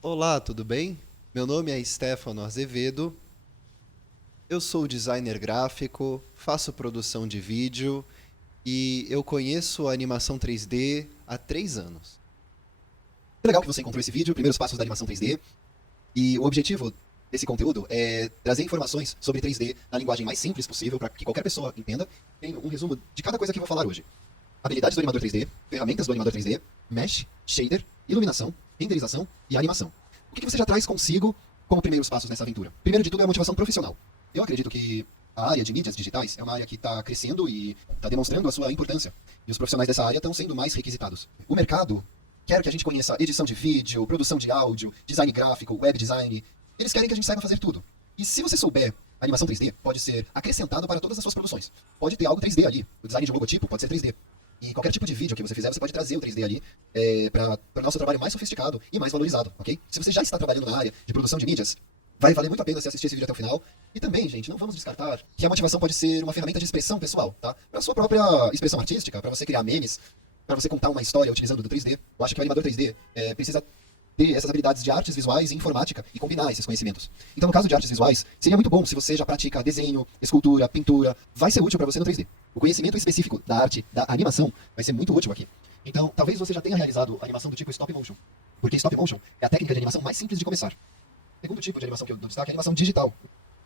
Olá, tudo bem? Meu nome é Stefano Azevedo, eu sou designer gráfico, faço produção de vídeo e eu conheço a animação 3D há 3 anos. Que legal que você encontrou esse vídeo, primeiros passos da animação 3D. E o objetivo desse conteúdo é trazer informações sobre 3D na linguagem mais simples possível para que qualquer pessoa entenda. Tem um resumo de cada coisa que eu vou falar hoje. Habilidades do animador 3D, ferramentas do animador 3D, mesh, shader, iluminação, renderização e animação. O que você já traz consigo como primeiros passos nessa aventura? Primeiro de tudo é a motivação profissional. Eu acredito que a área de mídias digitais é uma área que está crescendo e está demonstrando a sua importância. E os profissionais dessa área estão sendo mais requisitados. O mercado quer que a gente conheça edição de vídeo, produção de áudio, design gráfico, web design. Eles querem que a gente saiba fazer tudo. E se você souber, a animação 3D pode ser acrescentado para todas as suas produções. Pode ter algo 3D ali. O design de um logotipo pode ser 3D. E qualquer tipo de vídeo que você fizer, você pode trazer o 3D ali para tornar o seu trabalho mais sofisticado e mais valorizado, ok? Se você já está trabalhando na área de produção de mídias, vai valer muito a pena você assistir esse vídeo até o final. E também, gente, não vamos descartar que a motivação pode ser uma ferramenta de expressão pessoal, tá? Para sua própria expressão artística, para você criar memes, para você contar uma história utilizando do 3D. Eu acho que o animador 3D precisa ter essas habilidades de artes visuais e informática e combinar esses conhecimentos. Então, no caso de artes visuais, seria muito bom se você já pratica desenho, escultura, pintura. Vai ser útil para você no 3D. O conhecimento específico da arte, da animação, vai ser muito útil aqui. Então, talvez você já tenha realizado animação do tipo stop motion. Porque stop motion é a técnica de animação mais simples de começar. Segundo tipo de animação que eu dou destaque é a animação digital,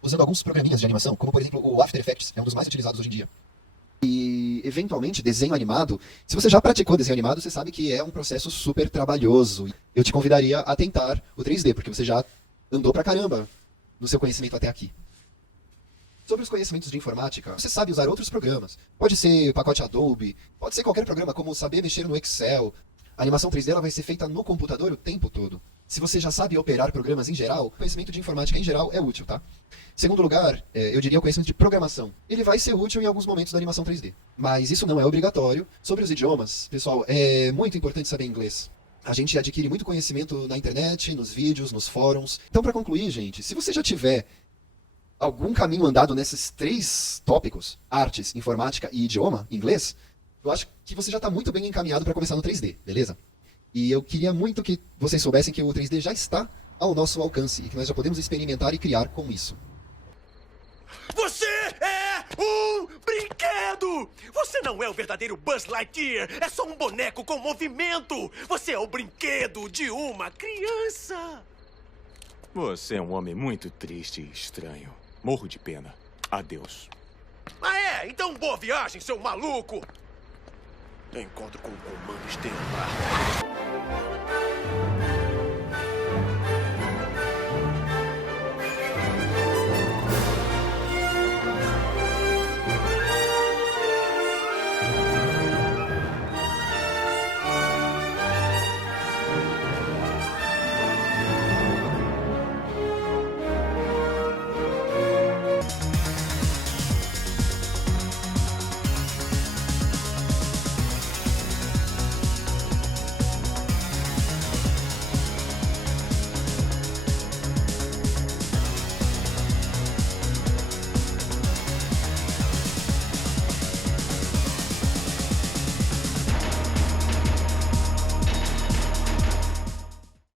usando alguns programinhas de animação, como por exemplo o After Effects, é um dos mais utilizados hoje em dia. E, eventualmente, desenho animado. Se você já praticou desenho animado, você sabe que é um processo super trabalhoso. Eu te convidaria a tentar o 3D, porque você já andou pra caramba no seu conhecimento até aqui. Sobre os conhecimentos de informática, você sabe usar outros programas. Pode ser o pacote Adobe, pode ser qualquer programa, como saber mexer no Excel. A animação 3D ela vai ser feita no computador o tempo todo. Se você já sabe operar programas em geral, o conhecimento de informática em geral é útil, tá? Segundo lugar, eu diria o conhecimento de programação. Ele vai ser útil em alguns momentos da animação 3D. Mas isso não é obrigatório. Sobre os idiomas, pessoal, é muito importante saber inglês. A gente adquire muito conhecimento na internet, nos vídeos, nos fóruns. Então, para concluir, gente, se você já tiver algum caminho andado nesses 3 tópicos, artes, informática e idioma, inglês, eu acho que você já está muito bem encaminhado para começar no 3D, beleza? E eu queria muito que vocês soubessem que o 3D já está ao nosso alcance e que nós já podemos experimentar e criar com isso. Você é um brinquedo! Você não é o verdadeiro Buzz Lightyear! É só um boneco com movimento! Você é o brinquedo de uma criança! Você é um homem muito triste e estranho. Morro de pena. Adeus. Ah, é? Então boa viagem, seu maluco! Encontro com o Comando Estelar.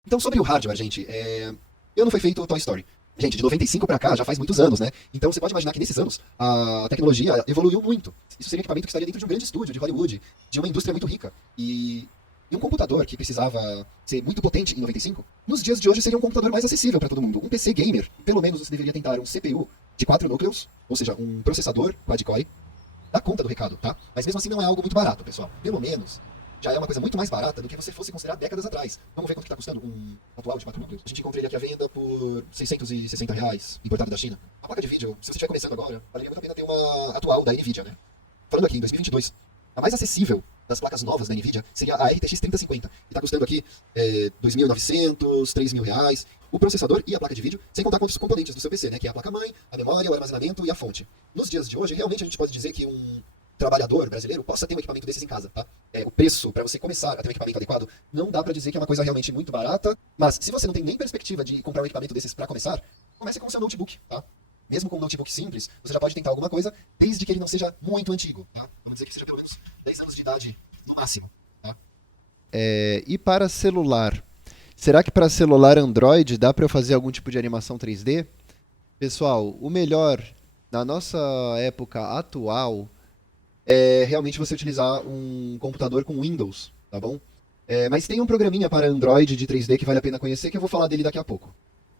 Então, sobre o hardware, gente, eu não foi feito o Toy Story. Gente, de 95 para cá já faz muitos anos, né? Então você pode imaginar que nesses anos a tecnologia evoluiu muito. Isso seria um equipamento que estaria dentro de um grande estúdio de Hollywood, de uma indústria muito rica. E um computador que precisava ser muito potente em 95, nos dias de hoje seria um computador mais acessível para todo mundo. Um PC gamer, pelo menos você deveria tentar um CPU de 4 núcleos, ou seja, um processador quad-core, dá conta do recado, tá? Mas mesmo assim não é algo muito barato, pessoal. Pelo menos já é uma coisa muito mais barata do que você fosse considerar décadas atrás. Vamos ver quanto que está custando um atual de 4 núcleos. A gente encontra ele aqui à venda por R$ 660, importado da China. A placa de vídeo, se você estiver começando agora, valeria muito a pena ter uma atual da NVIDIA, né? Falando aqui em 2022, a mais acessível das placas novas da NVIDIA seria a RTX 3050. E está custando aqui R$ 2.900, R$ 3.000. O processador e a placa de vídeo, sem contar com outros componentes do seu PC, né? Que é a placa-mãe, a memória, o armazenamento e a fonte. Nos dias de hoje, realmente a gente pode dizer que um trabalhador brasileiro possa ter um equipamento desses em casa, tá? O preço para você começar a ter um equipamento adequado não dá para dizer que é uma coisa realmente muito barata, mas se você não tem nem perspectiva de comprar um equipamento desses para começar, comece com o seu notebook, tá? Mesmo com um notebook simples, você já pode tentar alguma coisa, desde que ele não seja muito antigo, tá? Vamos dizer que seja pelo menos 10 anos de idade no máximo, tá? E para celular, Será que para celular Android dá para eu fazer algum tipo de animação 3D? Pessoal, o melhor na nossa época atual é realmente você utilizar um computador com Windows, tá bom? Mas tem um programinha para Android de 3D que vale a pena conhecer, que eu vou falar dele daqui a pouco.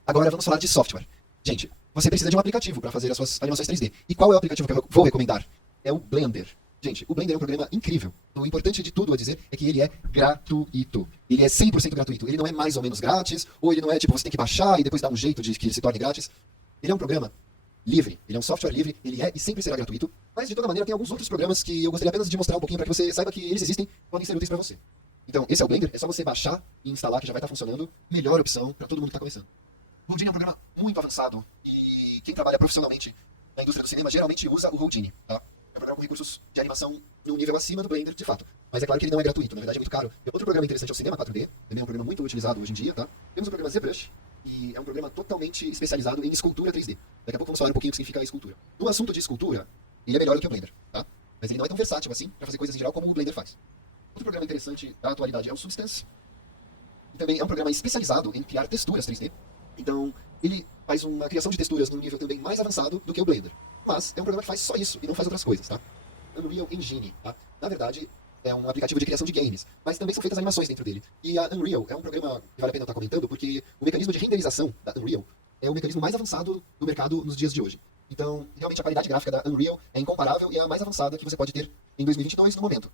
Agora vamos falar de software. Gente, você precisa de um aplicativo para fazer as suas animações 3D. E qual é o aplicativo que eu vou recomendar? É o Blender. Gente, o Blender é um programa incrível. O importante de tudo a dizer é que ele é gratuito. Ele é 100% gratuito. Ele não é mais ou menos grátis, ou ele não é tipo, você tem que baixar e depois dar um jeito de que ele se torne grátis. Ele é um programa livre. Ele é um software livre. Ele é e sempre será gratuito. Mas, de toda maneira, tem alguns outros programas que eu gostaria apenas de mostrar um pouquinho para que você saiba que eles existem e podem ser úteis para você. Então, esse é o Blender. É só você baixar e instalar que já vai estar funcionando. Melhor opção para todo mundo que está começando. O Houdini é um programa muito avançado e quem trabalha profissionalmente na indústria do cinema geralmente usa o Houdini, tá? É um programa com recursos de animação num nível acima do Blender, de fato. Mas é claro que ele não é gratuito, na verdade é muito caro. Tem outro programa interessante é o Cinema 4D, também é um programa muito utilizado hoje em dia, tá? Temos o programa ZBrush, e é um programa totalmente especializado em escultura 3D. Daqui a pouco vamos falar um pouquinho do que significa escultura. No assunto de escultura, ele é melhor do que o Blender, tá? Mas ele não é tão versátil assim para fazer coisas em geral como o Blender faz. Outro programa interessante da atualidade é o Substance. E também é um programa especializado em criar texturas 3D. Então, ele faz uma criação de texturas num nível também mais avançado do que o Blender. Mas é um programa que faz só isso e não faz outras coisas, tá? Unreal Engine, tá? Na verdade, é um aplicativo de criação de games, mas também são feitas animações dentro dele. E a Unreal é um programa que vale a pena eu estar comentando, porque o mecanismo de renderização da Unreal é o mecanismo mais avançado do mercado nos dias de hoje. Então, realmente, a qualidade gráfica da Unreal é incomparável e é a mais avançada que você pode ter em 2022 no momento.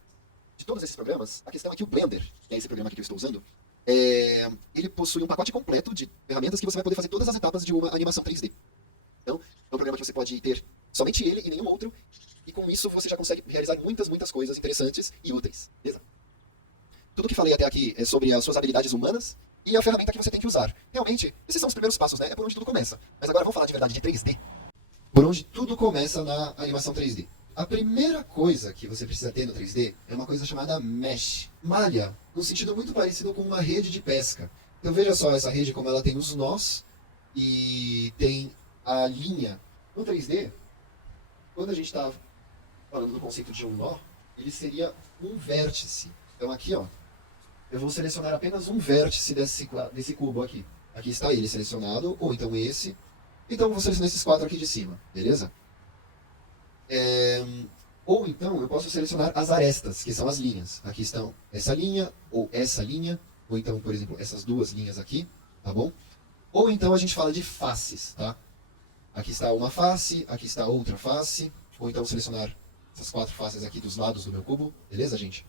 De todos esses programas, a questão é que o Blender, que é esse programa aqui que eu estou usando, ele possui um pacote completo de ferramentas que você vai poder fazer todas as etapas de uma animação 3D. Então, é um programa que você pode ter somente ele e nenhum outro, e com isso você já consegue realizar muitas coisas interessantes e úteis. Beleza? Tudo que falei até aqui é sobre as suas habilidades humanas e a ferramenta que você tem que usar. Realmente, esses são os primeiros passos, né? É por onde tudo começa. Mas agora vamos falar de verdade de 3D. Por onde tudo começa na animação 3D. A primeira coisa que você precisa ter no 3D é uma coisa chamada mesh. Malha, num sentido muito parecido com uma rede de pesca. Então veja só essa rede como ela tem os nós e tem a linha. No 3D, quando a gente está falando do conceito de um nó, ele seria um vértice. Então aqui, ó, eu vou selecionar apenas um vértice desse cubo aqui. Aqui está ele selecionado, ou então esse. Então eu vou selecionar esses 4 aqui de cima, beleza? Ou então eu posso selecionar as arestas, que são as linhas. Aqui estão essa linha, ou então, por exemplo, essas 2 linhas aqui, tá bom? Ou então a gente fala de faces, tá? Aqui está uma face, aqui está outra face, ou então selecionar essas 4 faces aqui dos lados do meu cubo, beleza, gente?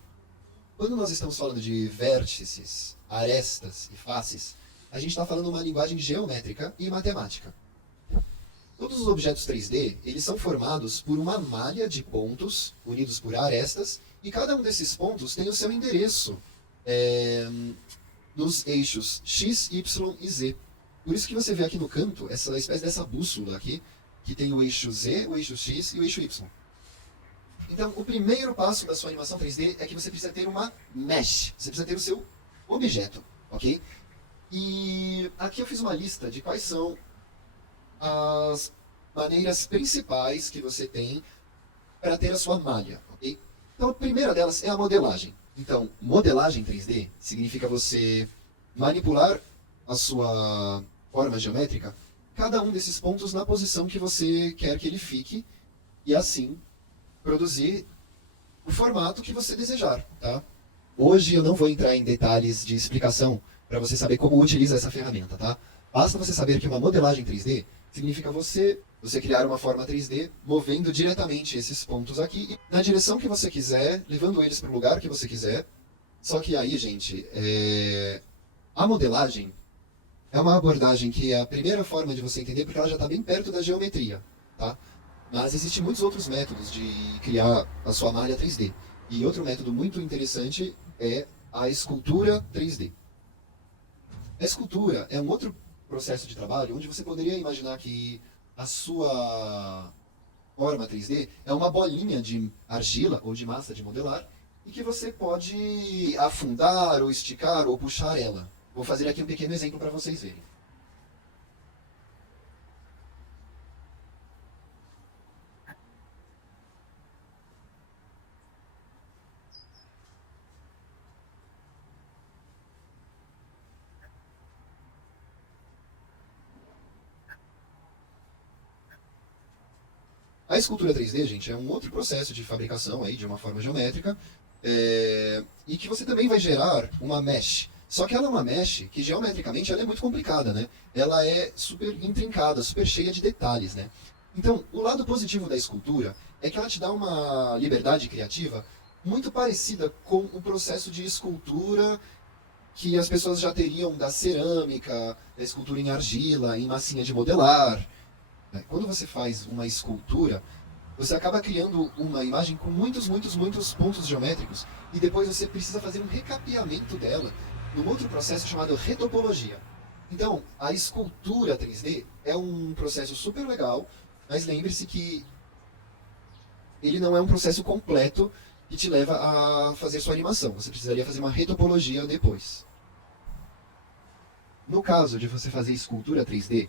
Quando nós estamos falando de vértices, arestas e faces, a gente está falando uma linguagem geométrica e matemática. Todos os objetos 3D, eles são formados por uma malha de pontos unidos por arestas, e cada um desses pontos tem o seu endereço nos eixos x, y e z. Por isso que você vê aqui no canto essa espécie dessa bússola aqui, que tem o eixo z, o eixo x e o eixo y. Então, o primeiro passo da sua animação 3D é que você precisa ter uma mesh, você precisa ter o seu objeto, ok? E aqui eu fiz uma lista de quais são as maneiras principais que você tem para ter a sua malha, ok? Então, a primeira delas é a modelagem. Então, modelagem 3D significa você manipular a sua forma geométrica, cada um desses pontos na posição que você quer que ele fique, e assim produzir o formato que você desejar, tá? Hoje eu não vou entrar em detalhes de explicação para você saber como utiliza essa ferramenta, tá? Basta você saber que uma modelagem 3D significa você criar uma forma 3D movendo diretamente esses pontos aqui na direção que você quiser, levando eles para o lugar que você quiser. Só que aí, gente, a modelagem é uma abordagem que é a primeira forma de você entender, porque ela já está bem perto da geometria, tá? Mas existem muitos outros métodos de criar a sua malha 3D. E outro método muito interessante é a escultura 3D. A escultura é um outro processo de trabalho onde você poderia imaginar que a sua forma 3D é uma bolinha de argila ou de massa de modelar e que você pode afundar ou esticar ou puxar ela. Vou fazer aqui um pequeno exemplo para vocês verem. A escultura 3D, gente, é um outro processo de fabricação aí de uma forma geométrica, e que você também vai gerar uma mesh. Só que ela é uma mesh que geometricamente ela é muito complicada, né? Ela é super intrincada, super cheia de detalhes, né? Então, o lado positivo da escultura é que ela te dá uma liberdade criativa muito parecida com o processo de escultura que as pessoas já teriam da cerâmica, da escultura em argila, em massinha de modelar. Quando você faz uma escultura, você acaba criando uma imagem com muitos pontos geométricos e depois você precisa fazer um recapeamento dela num outro processo chamado retopologia. Então, a escultura 3D é um processo super legal, mas lembre-se que ele não é um processo completo que te leva a fazer sua animação. Você precisaria fazer uma retopologia depois. No caso de você fazer escultura 3D,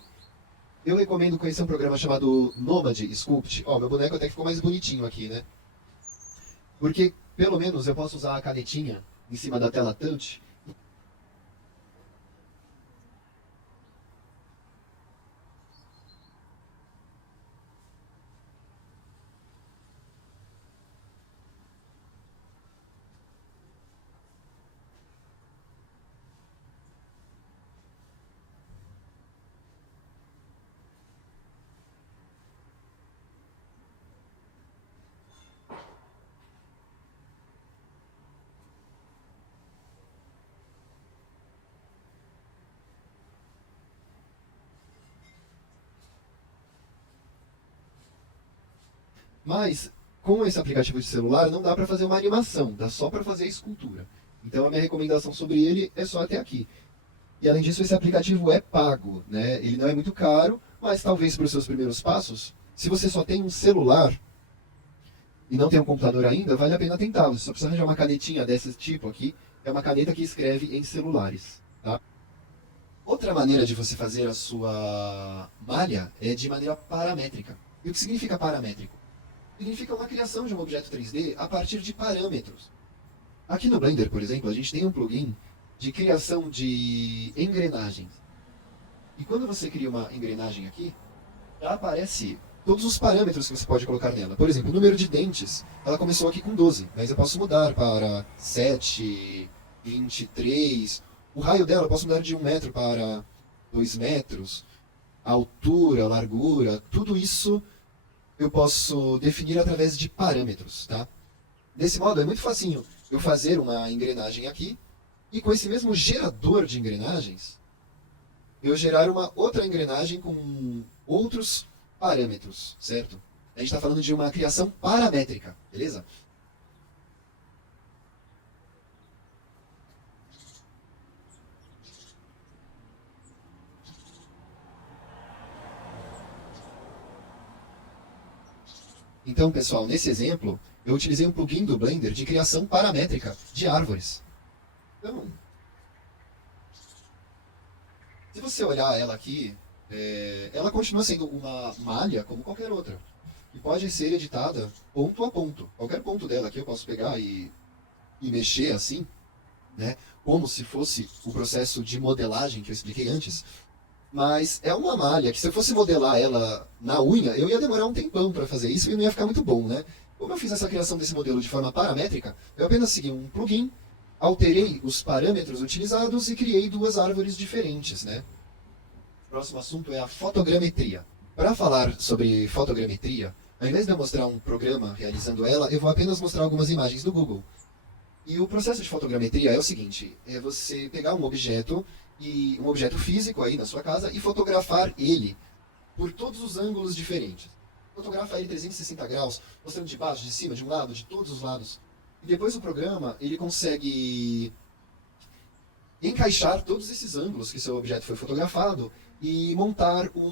eu recomendo conhecer um programa chamado Nomad Sculpt. Ó, meu boneco até que ficou mais bonitinho aqui, né? Porque, pelo menos, eu posso usar a canetinha em cima da tela touch. Mas, com esse aplicativo de celular, não dá para fazer uma animação, dá só para fazer a escultura. Então, a minha recomendação sobre ele é só até aqui. E, além disso, esse aplicativo é pago, né? Ele não é muito caro, mas talvez para os seus primeiros passos, se você só tem um celular e não tem um computador ainda, vale a pena tentar. Você só precisa arranjar uma canetinha desse tipo aqui. É uma caneta que escreve em celulares, tá? Outra maneira de você fazer a sua malha é de maneira paramétrica. E o que significa paramétrico? Significa uma criação de um objeto 3D a partir de parâmetros. Aqui no Blender, por exemplo, a gente tem um plugin de criação de engrenagens. E quando você cria uma engrenagem aqui, já aparece todos os parâmetros que você pode colocar nela. Por exemplo, o número de dentes, ela começou aqui com 12, mas eu posso mudar para 7, 23. O raio dela eu posso mudar de 1 metro para 2 metros. A altura, a largura, tudo isso eu posso definir através de parâmetros, tá? Desse modo, é muito facinho eu fazer uma engrenagem aqui, e com esse mesmo gerador de engrenagens, eu gerar uma outra engrenagem com outros parâmetros, certo? A gente está falando de uma criação paramétrica, beleza? Então, pessoal, nesse exemplo, eu utilizei um plugin do Blender de criação paramétrica de árvores. Então, se você olhar ela aqui, ela continua sendo uma malha como qualquer outra. E pode ser editada ponto a ponto. Qualquer ponto dela aqui eu posso pegar e mexer assim, né? Como se fosse o processo de modelagem que eu expliquei antes. Mas é uma malha que se eu fosse modelar ela na unha, eu ia demorar um tempão para fazer isso e não ia ficar muito bom, né? Como eu fiz essa criação desse modelo de forma paramétrica, eu apenas segui um plugin, alterei os parâmetros utilizados e criei duas árvores diferentes, né? O próximo assunto é a fotogrametria. Para falar sobre fotogrametria, ao invés de eu mostrar um programa realizando ela, eu vou apenas mostrar algumas imagens do Google. E o processo de fotogrametria é o seguinte, é você pegar um objeto físico aí na sua casa e fotografar ele por todos os ângulos diferentes. Fotografa ele 360 graus, mostrando de baixo, de cima, de um lado, de todos os lados. E depois o programa, ele consegue encaixar todos esses ângulos que seu objeto foi fotografado e montar um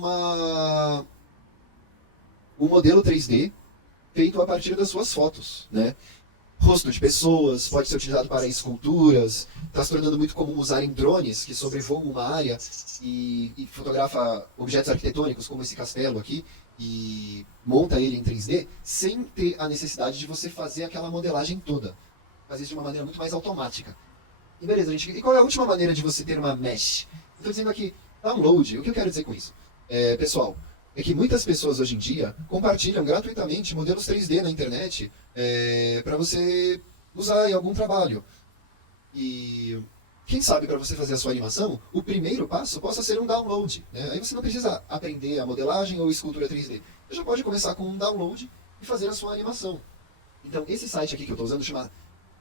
modelo 3D feito a partir das suas fotos, né? Rosto de pessoas, pode ser utilizado para esculturas, está se tornando muito comum usarem drones que sobrevoam uma área e fotografa objetos arquitetônicos, como esse castelo aqui, e monta ele em 3D, sem ter a necessidade de você fazer aquela modelagem toda. Fazer isso de uma maneira muito mais automática. E beleza, gente, e qual é a última maneira de você ter uma mesh? Estou dizendo aqui, download. O que eu quero dizer com isso? Pessoal, é que muitas pessoas hoje em dia compartilham gratuitamente modelos 3D na internet para você usar em algum trabalho. E quem sabe para você fazer a sua animação, o primeiro passo possa ser um download, né? Aí você não precisa aprender a modelagem ou escultura 3D. Você já pode começar com um download e fazer a sua animação. Então, esse site aqui que eu estou usando chama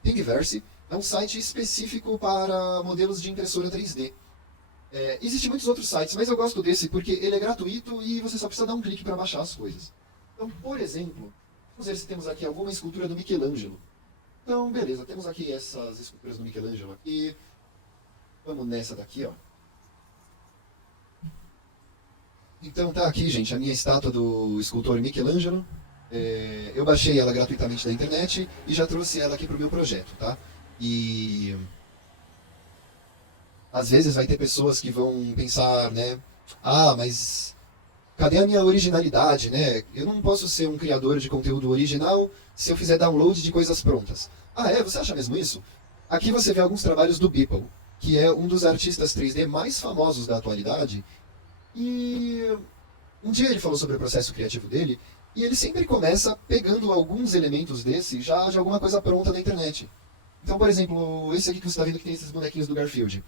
Thingiverse, é um site específico para modelos de impressora 3D. Existem muitos outros sites, mas eu gosto desse porque ele é gratuito e você só precisa dar um clique para baixar as coisas. Então, por exemplo, vamos ver se temos aqui alguma escultura do Michelangelo. Então, beleza, temos aqui essas esculturas do Michelangelo aqui. Vamos nessa daqui, ó. Então tá aqui, gente, a minha estátua do escultor Michelangelo. Eu baixei ela gratuitamente da internet e já trouxe ela aqui para o meu projeto, tá? E às vezes vai ter pessoas que vão pensar, né? Ah, mas cadê a minha originalidade, né? Eu não posso ser um criador de conteúdo original se eu fizer download de coisas prontas. Ah, você acha mesmo isso? Aqui você vê alguns trabalhos do Beeple, que é um dos artistas 3D mais famosos da atualidade. E um dia ele falou sobre o processo criativo dele, e ele sempre começa pegando alguns elementos desse já de alguma coisa pronta na internet. Então, por exemplo, esse aqui que você está vendo que tem esses bonequinhos do Garfield.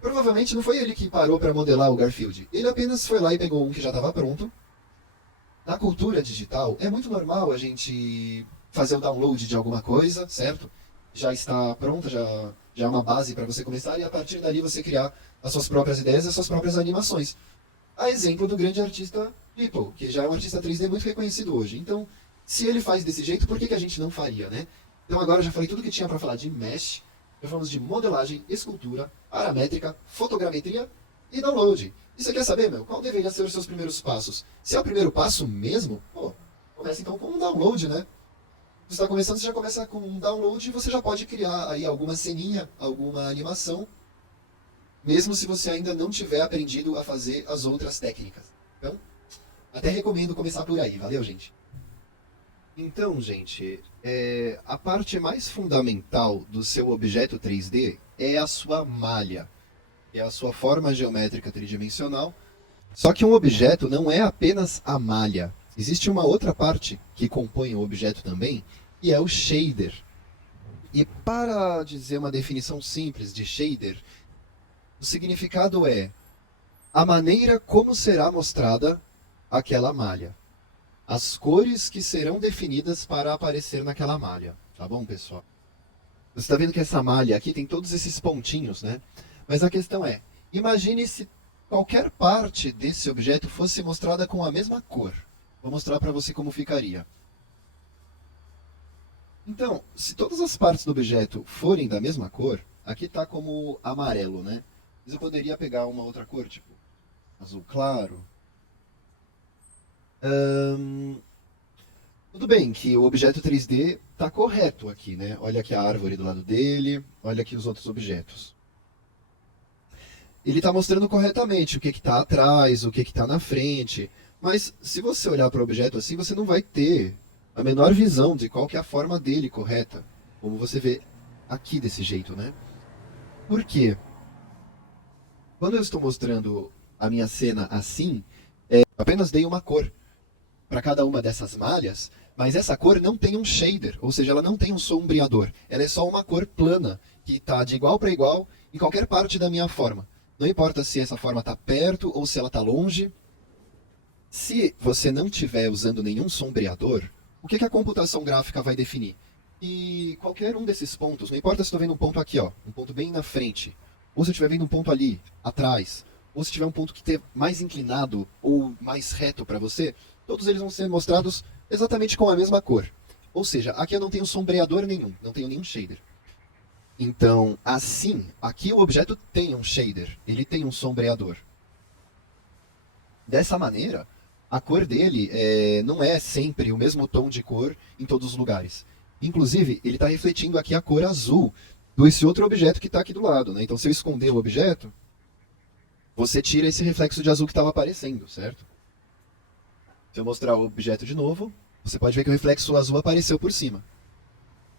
Provavelmente não foi ele que parou para modelar o Garfield. Ele apenas foi lá e pegou um que já estava pronto. Na cultura digital, é muito normal a gente fazer o download de alguma coisa, certo? Já está pronta, já é uma base para você começar, e a partir dali você criar as suas próprias ideias, as suas próprias animações. A exemplo do grande artista Beeple, que já é um artista 3D muito reconhecido hoje. Então, se ele faz desse jeito, por que a gente não faria, né? Então agora eu já falei tudo que tinha para falar de Mesh, já falamos de modelagem, escultura, paramétrica, fotogrametria e download. E você quer saber, qual deveria ser os seus primeiros passos? Se é o primeiro passo mesmo, começa então com um download, né? Você está começando, você já começa com um download e você já pode criar aí alguma ceninha, alguma animação, mesmo se você ainda não tiver aprendido a fazer as outras técnicas. Então, até recomendo começar por aí. Valeu, gente? Então, gente, a parte mais fundamental do seu objeto 3D é a sua malha, que é a sua forma geométrica tridimensional. Só que um objeto não é apenas a malha. Existe uma outra parte que compõe o objeto também, e é o shader. E para dizer uma definição simples de shader, o significado é a maneira como será mostrada aquela malha. As cores que serão definidas para aparecer naquela malha. Tá bom, pessoal? Você está vendo que essa malha aqui tem todos esses pontinhos, né? Mas a questão é, imagine se qualquer parte desse objeto fosse mostrada com a mesma cor. Vou mostrar para você como ficaria. Então, se todas as partes do objeto forem da mesma cor, aqui está como amarelo, né? Mas eu poderia pegar uma outra cor, tipo azul claro. Tudo bem que o objeto 3D está correto aqui, né? Olha aqui a árvore do lado dele, olha aqui os outros objetos. Ele está mostrando corretamente o que está atrás, o que está na frente. Mas se você olhar para o objeto assim, você não vai ter a menor visão de qual que é a forma dele correta. Como você vê aqui desse jeito, né? Por quê? Quando eu estou mostrando a minha cena assim, eu apenas dei uma cor para cada uma dessas malhas, mas essa cor não tem um shader, ou seja, ela não tem um sombreador. Ela é só uma cor plana, que está de igual para igual em qualquer parte da minha forma. Não importa se essa forma está perto ou se ela está longe. Se você não estiver usando nenhum sombreador, o que a computação gráfica vai definir? E qualquer um desses pontos, não importa se estou vendo um ponto aqui, um ponto bem na frente, ou se eu estiver vendo um ponto ali, atrás, ou se tiver um ponto que esteja mais inclinado ou mais reto para você, todos eles vão ser mostrados exatamente com a mesma cor. Ou seja, aqui eu não tenho sombreador nenhum, não tenho nenhum shader. Então, assim, aqui o objeto tem um shader, ele tem um sombreador. Dessa maneira, a cor dele não é sempre o mesmo tom de cor em todos os lugares. Inclusive, ele está refletindo aqui a cor azul desse outro objeto que está aqui do lado, né? Então, se eu esconder o objeto, você tira esse reflexo de azul que estava aparecendo, certo? Se eu mostrar o objeto de novo, você pode ver que o reflexo azul apareceu por cima.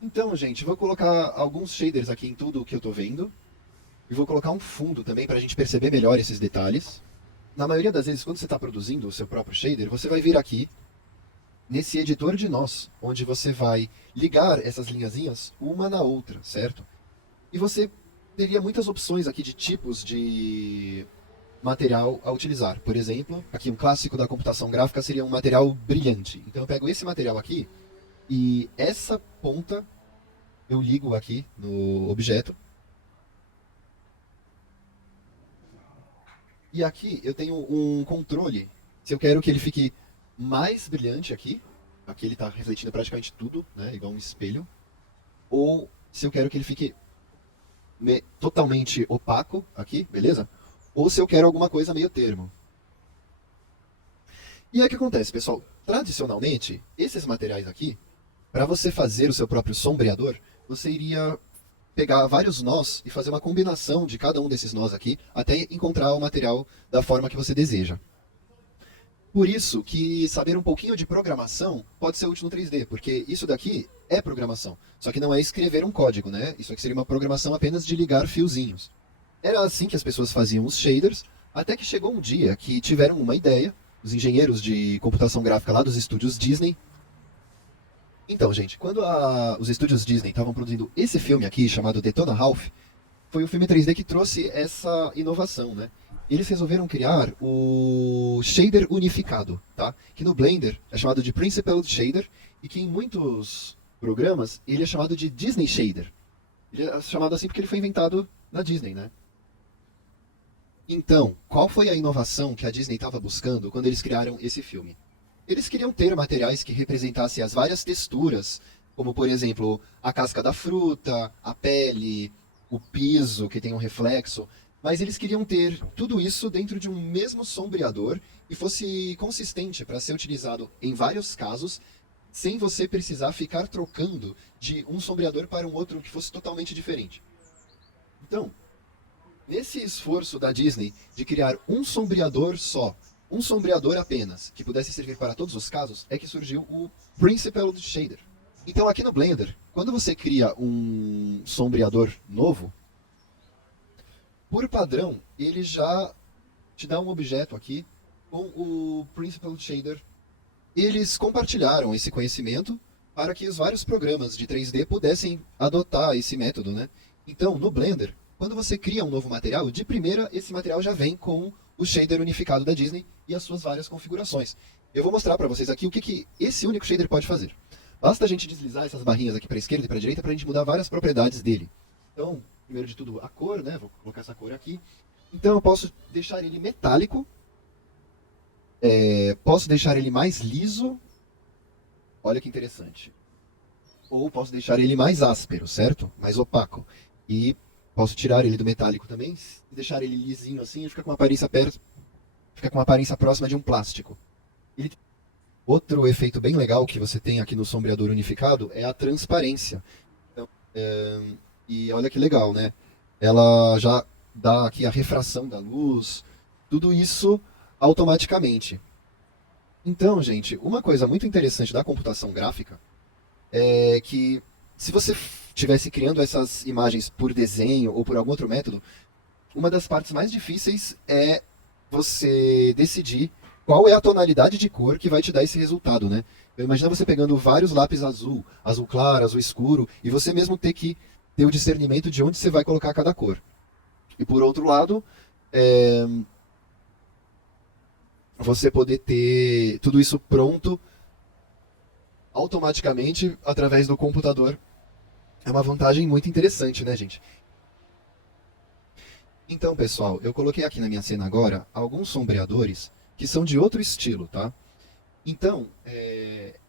Então, gente, vou colocar alguns shaders aqui em tudo o que eu estou vendo. E vou colocar um fundo também para a gente perceber melhor esses detalhes. na maioria das vezes, quando você está produzindo o seu próprio shader, você vai vir aqui nesse editor de nós, onde você vai ligar essas linhazinhas uma na outra, certo? E você teria muitas opções aqui de tipos de material a utilizar. Por exemplo, aqui um clássico da computação gráfica seria um material brilhante. Então eu pego esse material aqui e essa ponta eu ligo aqui no objeto. E aqui eu tenho um controle, se eu quero que ele fique mais brilhante aqui ele está refletindo praticamente tudo, né, igual um espelho, ou se eu quero que ele fique totalmente opaco aqui, beleza? Ou se eu quero alguma coisa meio termo. E aí o que acontece, pessoal? Tradicionalmente, esses materiais aqui, para você fazer o seu próprio sombreador, você iria pegar vários nós e fazer uma combinação de cada um desses nós aqui, até encontrar o material da forma que você deseja. Por isso que saber um pouquinho de programação pode ser útil no 3D, porque isso daqui é programação, só que não é escrever um código, né? Isso aqui seria uma programação apenas de ligar fiozinhos. Era assim que as pessoas faziam os shaders, até que chegou um dia que tiveram uma ideia, os engenheiros de computação gráfica lá dos estúdios Disney. Então, gente, quando os estúdios Disney estavam produzindo esse filme aqui, chamado Detona Ralph, foi o filme 3D que trouxe essa inovação, né? Eles resolveram criar o shader unificado, tá? Que no Blender é chamado de Principled Shader e que em muitos programas ele é chamado de Disney Shader. Ele é chamado assim porque ele foi inventado na Disney, né? Então, qual foi a inovação que a Disney estava buscando quando eles criaram esse filme? Eles queriam ter materiais que representassem as várias texturas, como por exemplo, a casca da fruta, a pele, o piso que tem um reflexo, mas eles queriam ter tudo isso dentro de um mesmo sombreador e fosse consistente para ser utilizado em vários casos, sem você precisar ficar trocando de um sombreador para um outro que fosse totalmente diferente. Então, nesse esforço da Disney de criar um sombreador só, um sombreador apenas, que pudesse servir para todos os casos, é que surgiu o Principled Shader. Então aqui no Blender, quando você cria um sombreador novo, por padrão, ele já te dá um objeto aqui com o Principled Shader. Eles compartilharam esse conhecimento para que os vários programas de 3D pudessem adotar esse método, né? Então, no Blender, quando você cria um novo material, de primeira esse material já vem com o shader unificado da Disney e as suas várias configurações. Eu vou mostrar para vocês aqui o que esse único shader pode fazer. Basta a gente deslizar essas barrinhas aqui para a esquerda e para a direita para a gente mudar várias propriedades dele. Então, primeiro de tudo, a cor, né? Vou colocar essa cor aqui. Então eu posso deixar ele metálico, posso deixar ele mais liso, olha que interessante. Ou posso deixar ele mais áspero, certo? Mais opaco. E posso tirar ele do metálico também, e deixar ele lisinho assim, e fica com uma aparência próxima de um plástico. Outro efeito bem legal que você tem aqui no sombreador unificado é a transparência. Então, e olha que legal, né? Ela já dá aqui a refração da luz, tudo isso automaticamente. Então, gente, uma coisa muito interessante da computação gráfica é que se você estivesse criando essas imagens por desenho ou por algum outro método, uma das partes mais difíceis é você decidir qual é a tonalidade de cor que vai te dar esse resultado, né? Eu imagino você pegando vários lápis azul, azul claro, azul escuro, e você mesmo ter que ter o discernimento de onde você vai colocar cada cor. E por outro lado, você poder ter tudo isso pronto automaticamente através do computador. É uma vantagem muito interessante, né, gente? Então, pessoal, eu coloquei aqui na minha cena agora alguns sombreadores que são de outro estilo, tá? Então,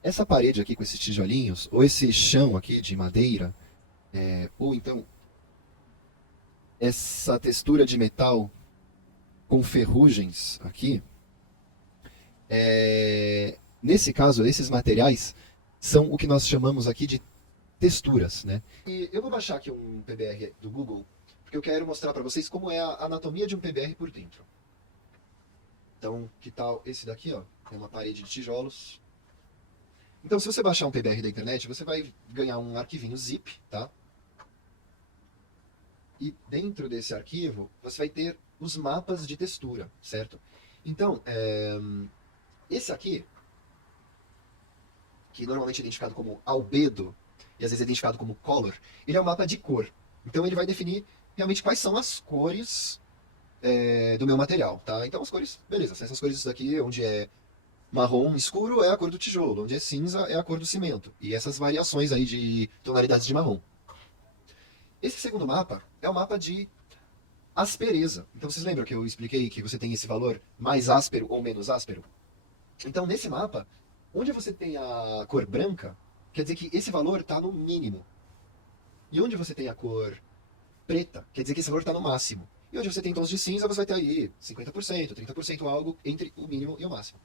essa parede aqui com esses tijolinhos, ou esse chão aqui de madeira, ou então essa textura de metal com ferrugens aqui, nesse caso, esses materiais são o que nós chamamos aqui de texturas, né? E eu vou baixar aqui um PBR do Google, porque eu quero mostrar para vocês como é a anatomia de um PBR por dentro. Então, que tal esse daqui, ó? Tem uma parede de tijolos. Então, se você baixar um PBR da internet, você vai ganhar um arquivinho zip, tá? E dentro desse arquivo, você vai ter os mapas de textura, certo? Então, esse aqui, que normalmente é identificado como albedo, e às vezes é identificado como color, ele é um mapa de cor. Então ele vai definir realmente quais são as cores do meu material, tá? Então as cores, beleza, essas cores aqui, onde é marrom escuro é a cor do tijolo, onde é cinza é a cor do cimento. E essas variações aí de tonalidades de marrom. Esse segundo mapa é o mapa de aspereza. Então vocês lembram que eu expliquei que você tem esse valor mais áspero ou menos áspero? Então nesse mapa, onde você tem a cor branca, quer dizer que esse valor está no mínimo. E onde você tem a cor preta, quer dizer que esse valor está no máximo. E onde você tem tons de cinza, você vai ter aí 50%, 30%, algo entre o mínimo e o máximo.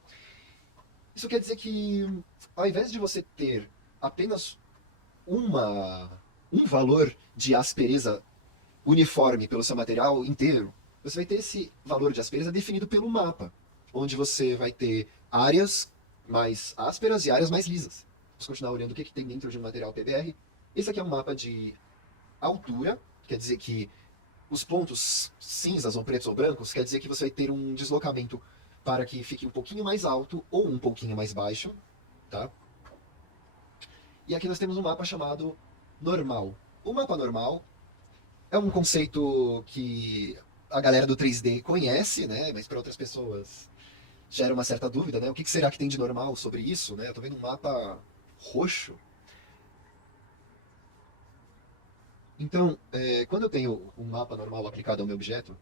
Isso quer dizer que, ao invés de você ter apenas um valor de aspereza uniforme pelo seu material inteiro, você vai ter esse valor de aspereza definido pelo mapa, onde você vai ter áreas mais ásperas e áreas mais lisas. Vamos continuar olhando o que tem dentro de um material PBR. Esse aqui é um mapa de altura, quer dizer que os pontos cinzas ou pretos ou brancos, quer dizer que você vai ter um deslocamento para que fique um pouquinho mais alto ou um pouquinho mais baixo, tá? E aqui nós temos um mapa chamado normal. O mapa normal é um conceito que a galera do 3D conhece, né? Mas para outras pessoas gera uma certa dúvida, né? O que será que tem de normal sobre isso, né? Eu tô vendo um mapa roxo. Então, quando eu tenho um mapa normal aplicado ao meu objeto,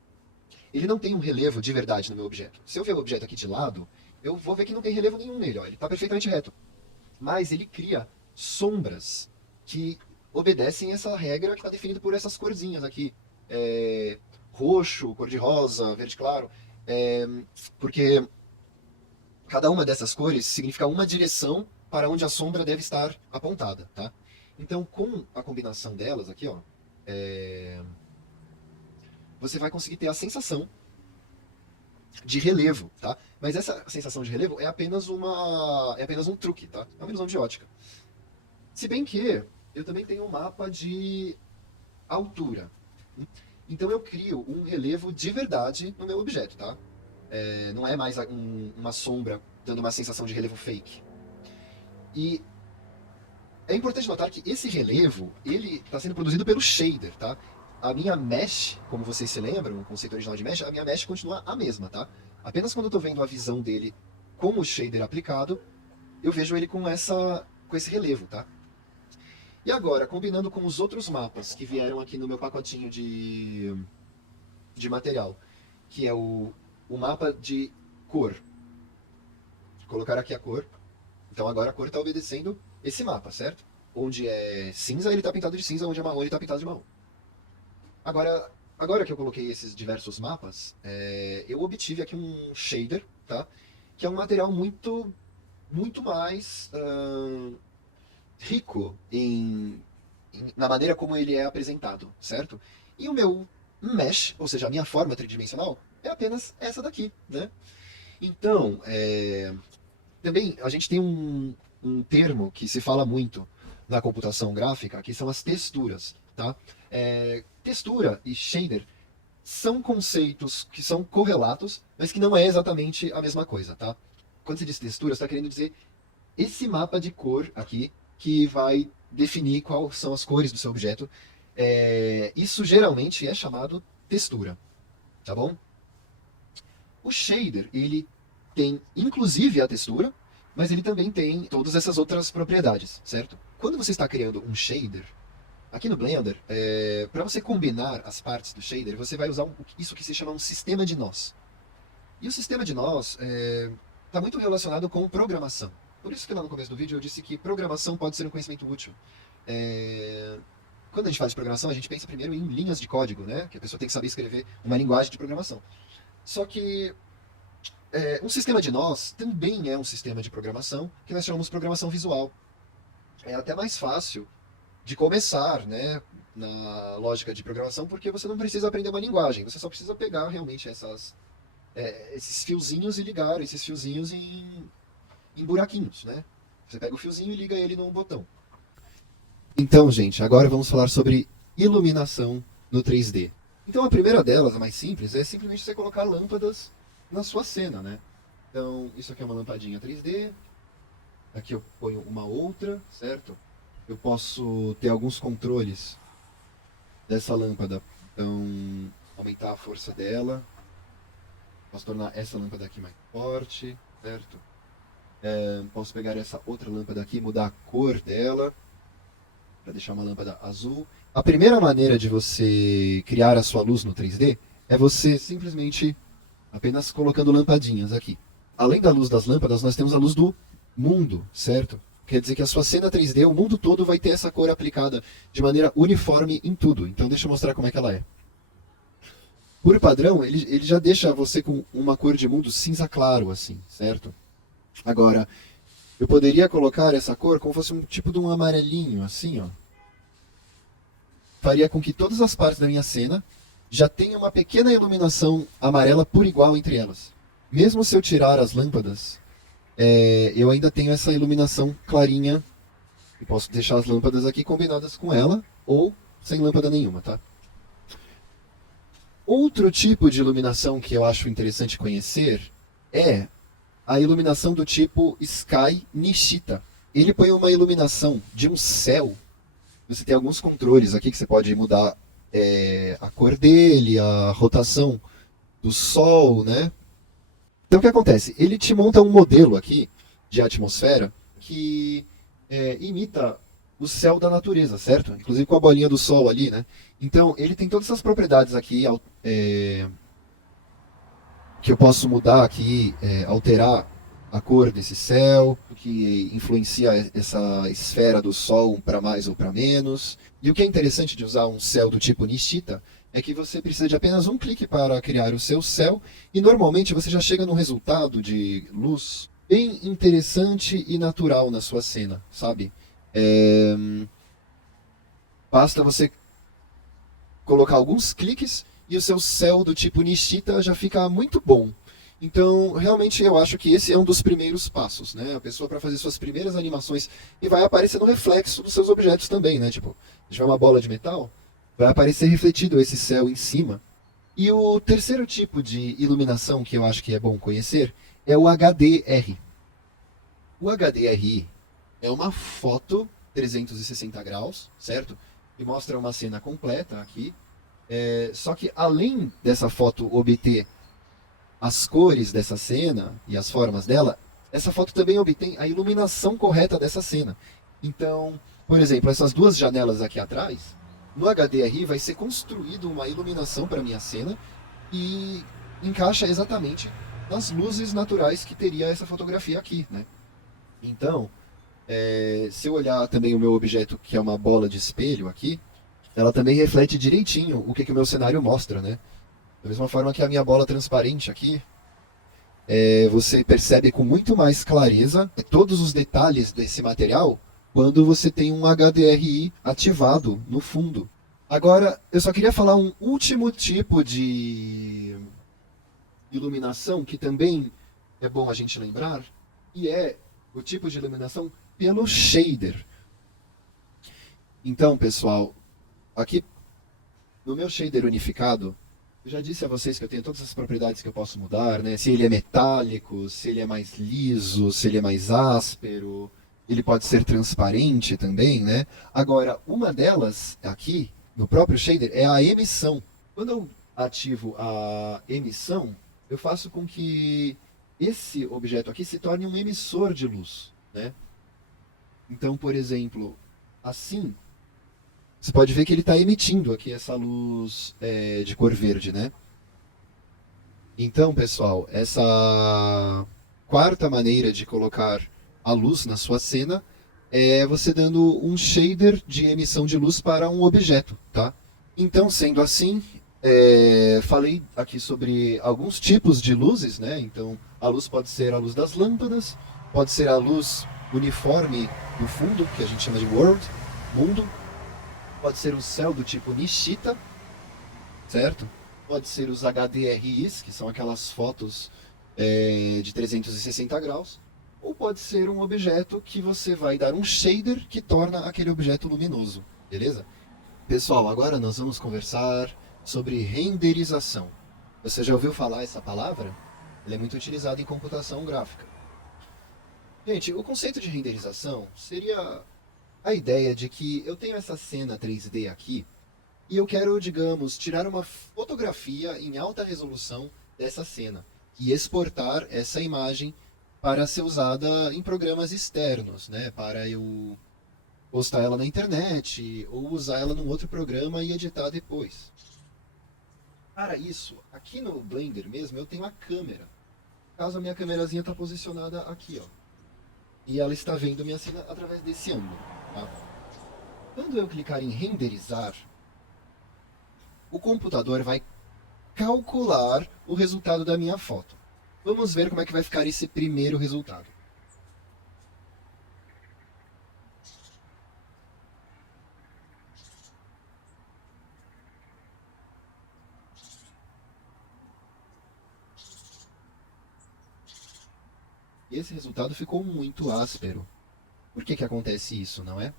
ele não tem um relevo de verdade no meu objeto. Se eu ver o objeto aqui de lado, eu vou ver que não tem relevo nenhum nele, ó, ele está perfeitamente reto. Mas ele cria sombras que obedecem essa regra que está definida por essas corzinhas aqui. Roxo, cor-de-rosa, verde claro. Porque cada uma dessas cores significa uma direção para onde a sombra deve estar apontada, tá? Então, com a combinação delas aqui, ó, você vai conseguir ter a sensação de relevo, tá? Mas essa sensação de relevo é apenas um truque, tá? É uma ilusão de ótica. Se bem que eu também tenho um mapa de altura. Então eu crio um relevo de verdade no meu objeto, tá? Não é mais uma sombra dando uma sensação de relevo fake. E é importante notar que esse relevo, ele está sendo produzido pelo shader, tá? A minha mesh, como vocês se lembram, o conceito original de mesh, a minha mesh continua a mesma, tá? Apenas quando eu estou vendo a visão dele com o shader aplicado, eu vejo ele com esse relevo, tá? E agora, combinando com os outros mapas que vieram aqui no meu pacotinho de material, que é o mapa de cor. Vou colocar aqui a cor. Então agora a cor está obedecendo esse mapa, certo? Onde é cinza, ele está pintado de cinza, onde é marrom, ele está pintado de marrom. Agora que eu coloquei esses diversos mapas, eu obtive aqui um shader, tá? Que é um material muito mais rico na maneira como ele é apresentado, certo? E o meu mesh, ou seja, a minha forma tridimensional, é apenas essa daqui, né? Então, também a gente tem um termo que se fala muito na computação gráfica, que são as texturas, tá? Textura e shader são conceitos que são correlatos, mas que não é exatamente a mesma coisa, tá? Quando você diz textura, você está querendo dizer esse mapa de cor aqui, que vai definir quais são as cores do seu objeto. Isso geralmente é chamado textura, tá bom? O shader, ele tem inclusive a textura, mas ele também tem todas essas outras propriedades, certo? Quando você está criando um shader, aqui no Blender, para você combinar as partes do shader, você vai usar isso que se chama um sistema de nós. E o sistema de nós está muito relacionado com programação. Por isso que lá no começo do vídeo eu disse que programação pode ser um conhecimento útil. Quando a gente fala de programação, a gente pensa primeiro em linhas de código, né? Que a pessoa tem que saber escrever uma linguagem de programação. Só que um sistema de nós também é um sistema de programação que nós chamamos de programação visual. É até mais fácil de começar, né, na lógica de programação, porque você não precisa aprender uma linguagem, você só precisa pegar realmente esses fiozinhos e ligar esses fiozinhos em buraquinhos, né? Você pega o fiozinho e liga ele num botão. Então, gente, agora vamos falar sobre iluminação no 3D. Então a primeira delas, a mais simples, é simplesmente você colocar lâmpadas na sua cena, né? Então, isso aqui é uma lampadinha 3D. Aqui eu ponho uma outra, certo? Eu posso ter alguns controles dessa lâmpada. Então, aumentar a força dela. Posso tornar essa lâmpada aqui mais forte, certo? Posso pegar essa outra lâmpada aqui e mudar a cor dela para deixar uma lâmpada azul. A primeira maneira de você criar a sua luz no 3D é você simplesmente apenas colocando lampadinhas aqui. Além da luz das lâmpadas, nós temos a luz do mundo, certo? Quer dizer que a sua cena 3D, o mundo todo vai ter essa cor aplicada de maneira uniforme em tudo. Então deixa eu mostrar como é que ela é. Por padrão, ele já deixa você com uma cor de mundo cinza claro, assim, certo? Agora, eu poderia colocar essa cor como fosse um tipo de um amarelinho, assim, ó. Faria com que todas as partes da minha cena já tenham uma pequena iluminação amarela por igual entre elas. Mesmo se eu tirar as lâmpadas, eu ainda tenho essa iluminação clarinha. Eu posso deixar as lâmpadas aqui combinadas com ela, ou sem lâmpada nenhuma, tá? Outro tipo de iluminação que eu acho interessante conhecer é a iluminação do tipo Sky Nishita. Ele põe uma iluminação de um céu. Você tem alguns controles aqui que você pode mudar a cor dele, a rotação do Sol, né? Então o que acontece? Ele te monta um modelo aqui de atmosfera que imita o céu da natureza, certo? Inclusive com a bolinha do Sol ali, né? Então ele tem todas essas propriedades aqui que eu posso mudar aqui, alterar a cor desse céu, que influencia essa esfera do Sol para mais ou para menos. E o que é interessante de usar um céu do tipo Nishita é que você precisa de apenas um clique para criar o seu céu, e normalmente você já chega num resultado de luz bem interessante e natural na sua cena, sabe? Basta você colocar alguns cliques e o seu céu do tipo Nishita já fica muito bom. Então, realmente eu acho que esse é um dos primeiros passos, né? A pessoa para fazer suas primeiras animações, e vai aparecer no reflexo dos seus objetos também, né? Tipo, se tiver uma bola de metal, vai aparecer refletido esse céu em cima. E o terceiro tipo de iluminação que eu acho que é bom conhecer é o HDR. O HDRI é uma foto 360 graus, certo? Que mostra uma cena completa aqui. Só que além dessa foto obter as cores dessa cena e as formas dela, essa foto também obtém a iluminação correta dessa cena. Então, por exemplo, essas duas janelas aqui atrás, no HDRI vai ser construído uma iluminação para a minha cena e encaixa exatamente nas luzes naturais que teria essa fotografia aqui, né? Então, se eu olhar também o meu objeto, que é uma bola de espelho aqui, ela também reflete direitinho o que o meu cenário mostra, né? Da mesma forma que a minha bola transparente aqui, você percebe com muito mais clareza todos os detalhes desse material quando você tem um HDRI ativado no fundo. Agora, eu só queria falar um último tipo de iluminação que também é bom a gente lembrar, e é o tipo de iluminação pelo shader. Então, pessoal, aqui no meu shader unificado, eu já disse a vocês que eu tenho todas as propriedades que eu posso mudar, né? Se ele é metálico, se ele é mais liso, se ele é mais áspero, ele pode ser transparente também, né? Agora, uma delas aqui, no próprio shader, é a emissão. Quando eu ativo a emissão, eu faço com que esse objeto aqui se torne um emissor de luz, né? Então, por exemplo, assim, você pode ver que ele está emitindo aqui essa luz de cor verde, né? Então, pessoal, essa quarta maneira de colocar a luz na sua cena é você dando um shader de emissão de luz para um objeto, tá? Então, sendo assim, falei aqui sobre alguns tipos de luzes, né? Então, a luz pode ser a luz das lâmpadas, pode ser a luz uniforme no fundo, que a gente chama de mundo. Pode ser o céu do tipo Nishita, certo? Pode ser os HDRIs, que são aquelas fotos de 360 graus. Ou pode ser um objeto que você vai dar um shader que torna aquele objeto luminoso, beleza? Pessoal, agora nós vamos conversar sobre renderização. Você já ouviu falar essa palavra? Ele é muito utilizado em computação gráfica. Gente, o conceito de renderização seria a ideia de que eu tenho essa cena 3D aqui e eu quero, digamos, tirar uma fotografia em alta resolução dessa cena e exportar essa imagem para ser usada em programas externos, né? Para eu postar ela na internet ou usar ela num outro programa e editar depois. Para isso, aqui no Blender mesmo eu tenho a câmera. No caso, a minha câmerazinha está posicionada aqui, ó. E ela está vendo minha cena através desse ângulo, tá? Quando eu clicar em renderizar, o computador vai calcular o resultado da minha foto. Vamos ver como é que vai ficar esse primeiro resultado. E esse resultado ficou muito áspero. Por que que acontece isso, não é?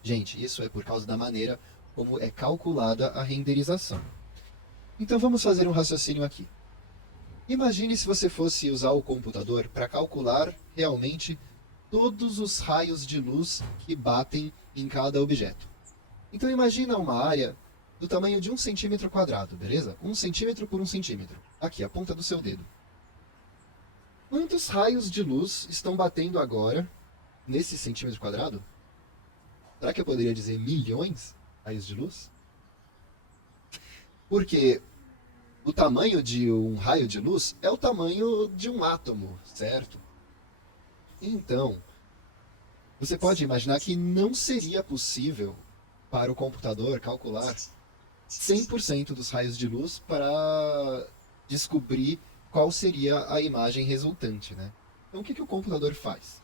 Gente, isso é por causa da maneira como é calculada a renderização. Então vamos fazer um raciocínio aqui. Imagine se você fosse usar o computador para calcular realmente todos os raios de luz que batem em cada objeto. Então imagina uma área do tamanho de 1 centímetro quadrado, beleza? 1 centímetro por 1 centímetro. Aqui, a ponta do seu dedo. Quantos raios de luz estão batendo agora nesse centímetro quadrado? Será que eu poderia dizer milhões de raios de luz? Porque o tamanho de um raio de luz é o tamanho de um átomo, certo? Então, você pode imaginar que não seria possível para o computador calcular 100% dos raios de luz para descobrir qual seria a imagem resultante, né? Então, o que o computador faz?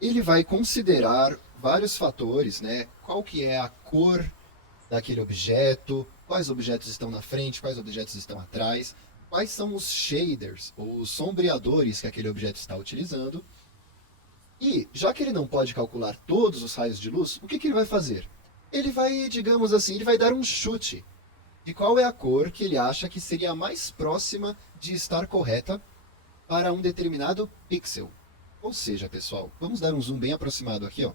Ele vai considerar vários fatores, né? Qual que é a cor daquele objeto, quais objetos estão na frente, quais objetos estão atrás, quais são os shaders, ou os sombreadores que aquele objeto está utilizando. E, já que ele não pode calcular todos os raios de luz, o que ele vai fazer? Ele vai, digamos assim, ele vai dar um chute de qual é a cor que ele acha que seria a mais próxima de estar correta para um determinado pixel. Ou seja, pessoal, vamos dar um zoom bem aproximado aqui, ó.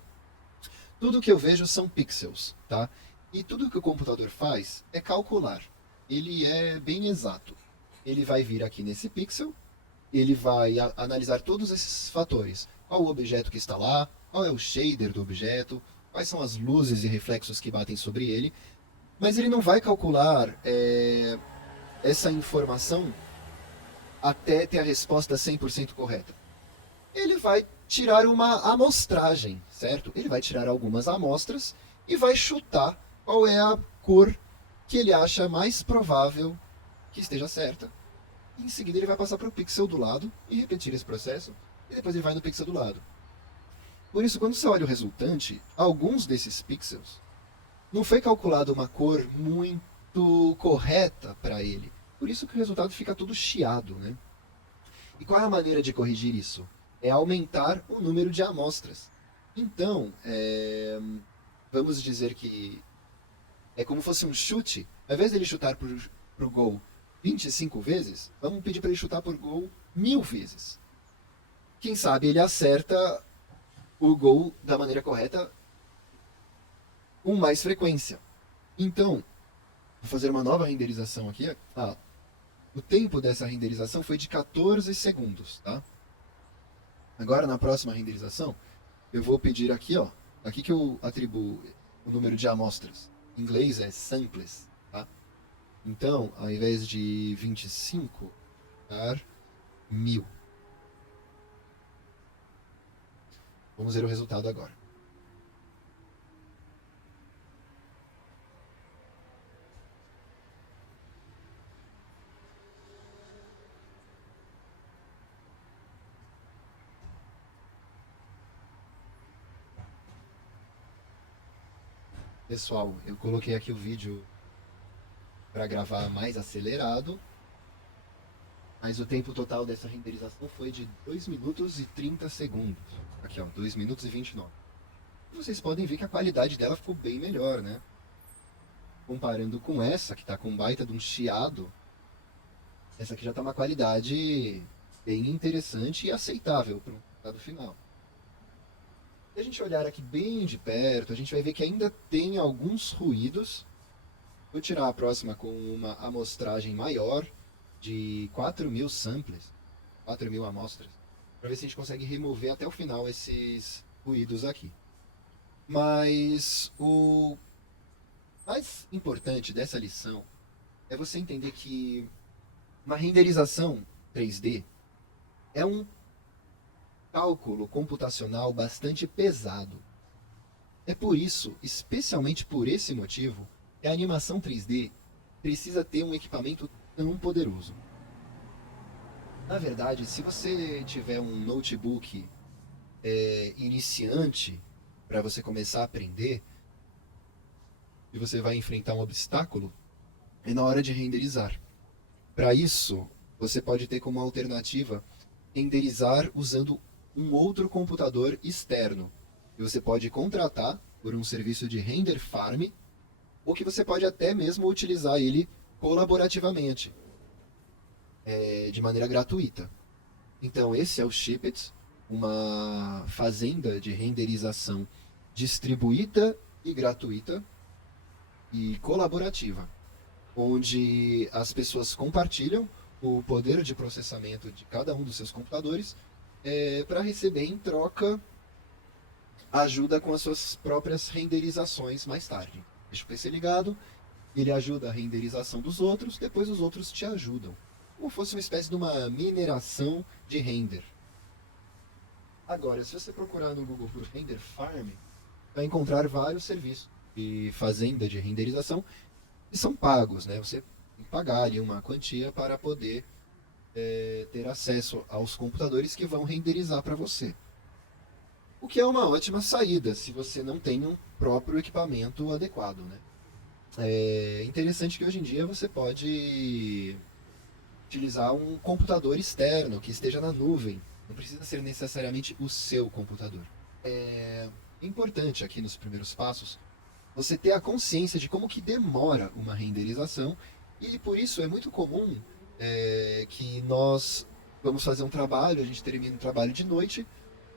Tudo que eu vejo são pixels, tá? E tudo que o computador faz é calcular. Ele é bem exato. Ele vai vir aqui nesse pixel, ele vai analisar todos esses fatores. Qual o objeto que está lá, qual é o shader do objeto, quais são as luzes e reflexos que batem sobre ele. Mas ele não vai calcular essa informação até ter a resposta 100% correta. Ele vai tirar uma amostragem, certo? Ele vai tirar algumas amostras e vai chutar qual é a cor que ele acha mais provável que esteja certa. E em seguida ele vai passar para o pixel do lado e repetir esse processo. E depois ele vai no pixel do lado. Por isso, quando você olha o resultante, alguns desses pixels não foi calculada uma cor muito correta para ele. Por isso que o resultado fica todo chiado, né? E qual é a maneira de corrigir isso? É aumentar o número de amostras. Então, vamos dizer que é como se fosse um chute. Ao invés de ele chutar para o gol 25 vezes, vamos pedir para ele chutar por gol 1000 vezes. Quem sabe ele acerta o gol da maneira correta com mais frequência. Então, vou fazer uma nova renderização aqui. O tempo dessa renderização foi de 14 segundos, tá? Agora, na próxima renderização, eu vou pedir aqui, ó. Aqui que eu atribuo o número de amostras. Em inglês é samples, tá? Então, ao invés de 25, dar 1000. Vamos ver o resultado agora. Pessoal, eu coloquei aqui o vídeo para gravar mais acelerado, mas o tempo total dessa renderização foi de 2 minutos e 30 segundos. Aqui, ó, 2 minutos e 29. Vocês podem ver que a qualidade dela ficou bem melhor, né? Comparando com essa, que está com um baita de um chiado, Essa aqui já está uma qualidade bem interessante e aceitável para um resultado final. Se a gente olhar aqui bem de perto, a gente vai ver que ainda tem alguns ruídos. Vou tirar a próxima com uma amostragem maior de 4.000 samples, 4.000 amostras, para ver se a gente consegue remover até o final esses ruídos aqui. Mas o mais importante dessa lição é você entender que uma renderização 3D é um cálculo computacional bastante pesado. É por isso, especialmente por esse motivo, que a animação 3D precisa ter um equipamento tão poderoso. Na verdade, se você tiver um notebook iniciante para você começar a aprender, e você vai enfrentar um obstáculo, é na hora de renderizar. Para isso, você pode ter como alternativa renderizar usando um outro computador externo, que você pode contratar por um serviço de render farm, ou que você pode até mesmo utilizar ele colaborativamente, de maneira gratuita. Então esse é o Ship-it, uma fazenda de renderização distribuída e gratuita e colaborativa, onde as pessoas compartilham o poder de processamento de cada um dos seus computadores para receber em troca ajuda com as suas próprias renderizações mais tarde. Deixa o PC ligado, ele ajuda a renderização dos outros, depois os outros te ajudam. Como fosse uma espécie de uma mineração de render. Agora, se você procurar no Google por Render Farm, vai encontrar vários serviços de fazenda de renderização que são pagos, né? Você tem que pagar ali uma quantia para poder ter acesso aos computadores que vão renderizar para você. O que é uma ótima saída se você não tem um próprio equipamento adequado, né? É interessante que hoje em dia você pode utilizar um computador externo que esteja na nuvem. Não precisa ser necessariamente o seu computador. É importante aqui nos primeiros passos você ter a consciência de como que demora uma renderização, e por isso é muito comum que nós vamos fazer um trabalho, a gente termina o trabalho de noite,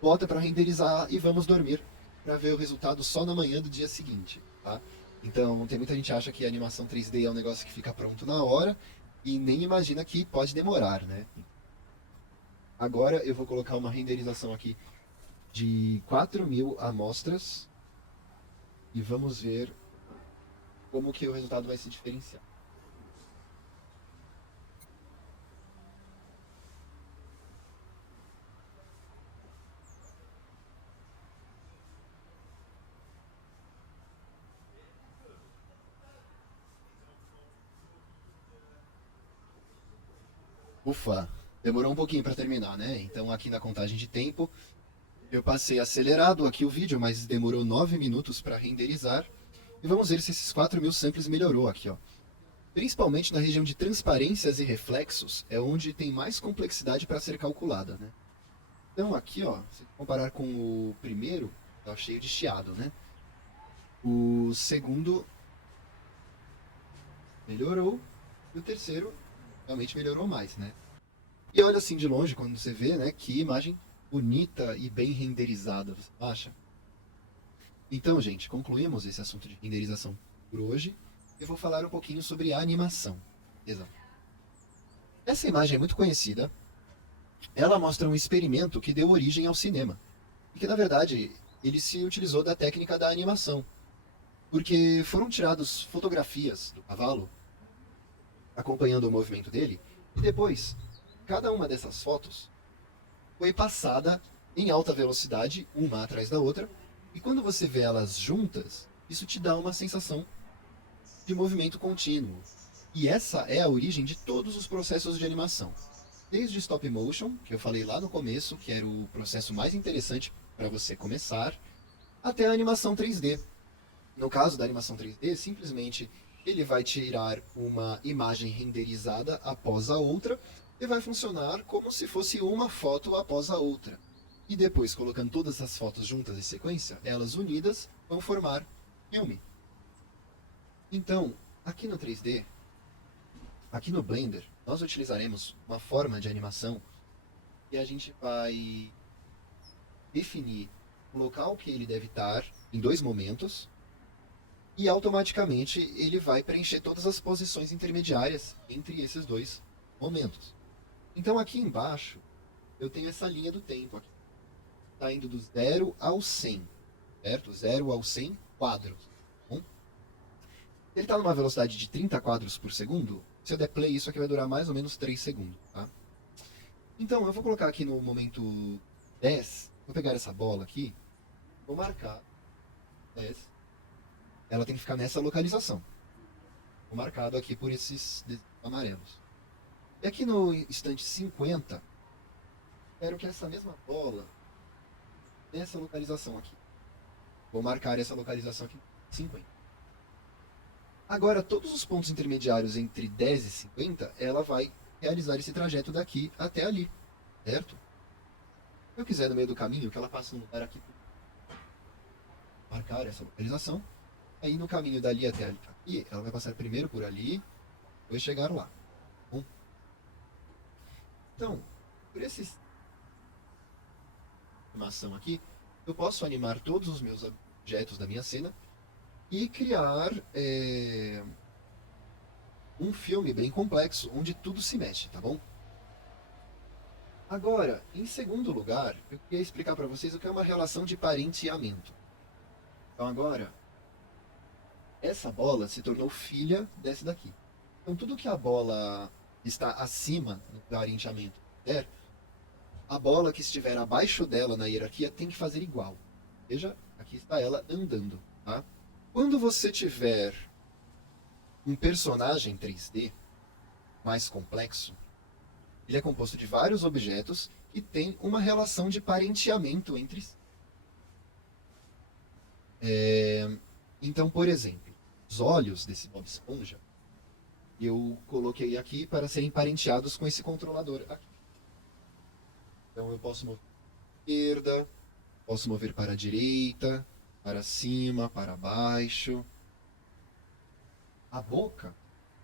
bota para renderizar e vamos dormir para ver o resultado só na manhã do dia seguinte, tá? Então tem muita gente que acha que a animação 3D é um negócio que fica pronto na hora e nem imagina que pode demorar, né? Agora eu vou colocar uma renderização aqui de 4.000 amostras e vamos ver como que o resultado vai se diferenciar. Ufa, demorou um pouquinho para terminar, né? Então aqui na contagem de tempo, eu passei acelerado aqui o vídeo, mas demorou 9 minutos para renderizar. E vamos ver se esses 4.000 samples melhorou aqui, ó. Principalmente na região de transparências e reflexos, é onde tem mais complexidade para ser calculada, né? Então aqui, ó, se comparar com o primeiro, tá cheio de chiado, né? O segundo melhorou, e o terceiro realmente melhorou mais, né? E olha assim de longe, quando você vê, né, que imagem bonita e bem renderizada, você acha? Então, gente, concluímos esse assunto de renderização por hoje. Eu vou falar um pouquinho sobre a animação. Exato. Essa imagem é muito conhecida. Ela mostra um experimento que deu origem ao cinema. E que, na verdade, ele se utilizou da técnica da animação. Porque foram tiradas fotografias do cavalo, acompanhando o movimento dele, e depois, cada uma dessas fotos foi passada em alta velocidade, uma atrás da outra, e quando você vê elas juntas, isso te dá uma sensação de movimento contínuo. E essa é a origem de todos os processos de animação. Desde stop motion, que eu falei lá no começo, que era o processo mais interessante para você começar, até a animação 3D. No caso da animação 3D, simplesmente ele vai tirar uma imagem renderizada após a outra e vai funcionar como se fosse uma foto após a outra. E depois, colocando todas as fotos juntas em sequência, elas unidas vão formar filme. Então, aqui no 3D, aqui no Blender, nós utilizaremos uma forma de animação e a gente vai definir o local que ele deve estar em 2 momentos e automaticamente ele vai preencher todas as posições intermediárias entre esses 2 momentos. Então aqui embaixo eu tenho essa linha do tempo aqui. Está indo do 0 ao 100, certo? 0 ao 100 quadros. Bom, ele está numa velocidade de 30 quadros por segundo. Se eu der play, isso aqui vai durar mais ou menos 3 segundos, tá? Então, eu vou colocar aqui no momento 10, vou pegar essa bola aqui, vou marcar 10. Ela tem que ficar nessa localização. Vou marcado aqui por esses amarelos. E aqui no instante 50, quero que essa mesma bola, nessa localização aqui. Vou marcar essa localização aqui, 50. Agora, todos os pontos intermediários entre 10 e 50, ela vai realizar esse trajeto daqui até ali, certo? Se eu quiser, no meio do caminho, que ela passe num lugar aqui, marcar essa localização, aí no caminho dali até ali, ela vai passar primeiro por ali, depois chegar lá. Bom, então, por essa animação aqui, eu posso animar todos os meus objetos da minha cena e criar um filme bem complexo, onde tudo se mexe, tá bom? Agora, em segundo lugar, eu queria explicar para vocês o que é uma relação de parenteamento. Então agora, essa bola se tornou filha dessa daqui. Então tudo que a bola está acima no parenteamento der, a bola que estiver abaixo dela na hierarquia tem que fazer igual. Veja, aqui está ela andando, tá? Quando você tiver um personagem 3D mais complexo, ele é composto de vários objetos e tem uma relação de parenteamento entre si. Então, por exemplo, os olhos desse Bob Esponja, eu coloquei aqui para serem parenteados com esse controlador aqui. Então eu posso mover para a esquerda, posso mover para a direita, para cima, para baixo. A boca,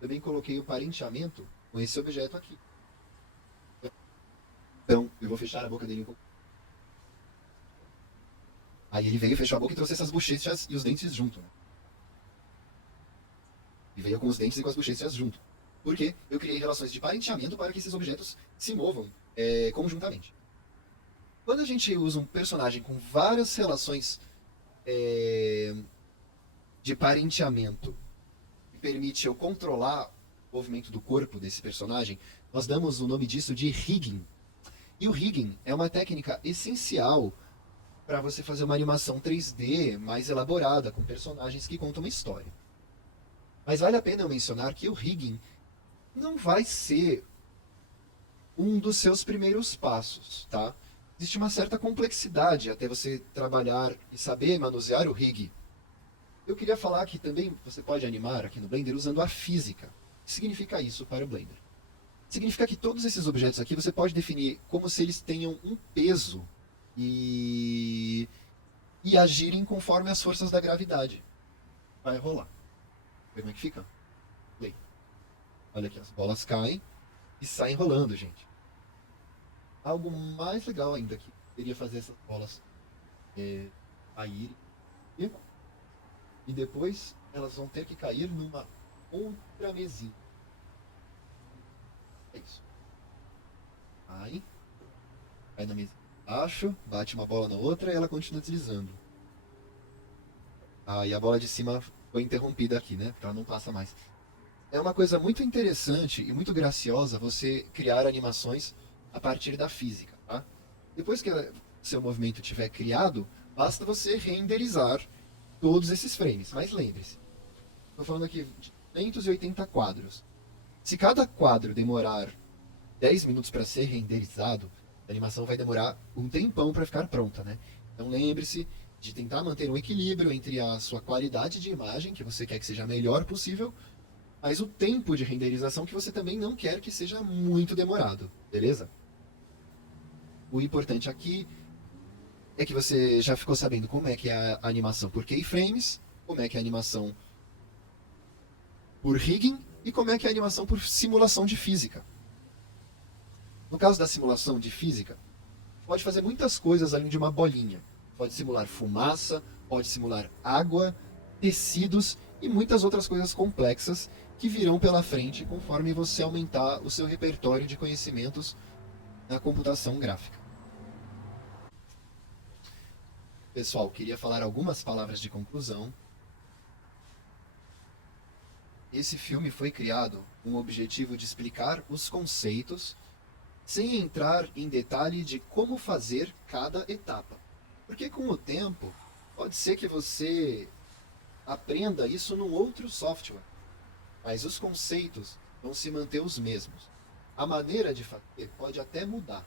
também coloquei o parenteamento com esse objeto aqui. Então, eu vou fechar a boca dele um pouco. Aí ele veio, fechou a boca e trouxe essas bochechas e os dentes junto. Né? E veio com os dentes e com as bochechas junto. Porque eu criei relações de parenteamento para que esses objetos se movam conjuntamente. Quando a gente usa um personagem com várias relações de parenteamento que permite eu controlar o movimento do corpo desse personagem, nós damos o nome disso de rigging. E o rigging é uma técnica essencial para você fazer uma animação 3D mais elaborada, com personagens que contam uma história. Mas vale a pena eu mencionar que o rigging não vai ser um dos seus primeiros passos, tá? Existe uma certa complexidade até você trabalhar e saber manusear o rig. Eu queria falar que também você pode animar aqui no Blender usando a física. O que significa isso para o Blender? Significa que todos esses objetos aqui você pode definir como se eles tenham um peso e agirem conforme as forças da gravidade. Vai rolar. Vê como é que fica? Play. Olha aqui, as bolas caem e saem rolando, gente. Algo mais legal ainda que seria fazer essas bolas caírem e depois elas vão ter que cair numa outra mesinha. É isso. Cai na mesa embaixo, bate uma bola na outra e ela continua deslizando. E a bola de cima foi interrompida aqui, né? Porque ela não passa mais. É uma coisa muito interessante e muito graciosa você criar animações a partir da física, tá? Depois que seu movimento estiver criado, basta você renderizar todos esses frames. Mas lembre-se, estou falando aqui de 280 quadros. Se cada quadro demorar 10 minutos para ser renderizado, a animação vai demorar um tempão para ficar pronta, né? Então lembre-se de tentar manter um equilíbrio entre a sua qualidade de imagem, que você quer que seja a melhor possível, mas o tempo de renderização que você também não quer que seja muito demorado, beleza? O importante aqui é que você já ficou sabendo como é que é a animação por keyframes, como é que é a animação por rigging e como é que é a animação por simulação de física. No caso da simulação de física, pode fazer muitas coisas além de uma bolinha. Pode simular fumaça, pode simular água, tecidos e muitas outras coisas complexas que virão pela frente conforme você aumentar o seu repertório de conhecimentos na computação gráfica. Pessoal, queria falar algumas palavras de conclusão. Esse filme foi criado com o objetivo de explicar os conceitos sem entrar em detalhe de como fazer cada etapa. Porque com o tempo, pode ser que você aprenda isso num outro software, mas os conceitos vão se manter os mesmos. A maneira de fazer pode até mudar,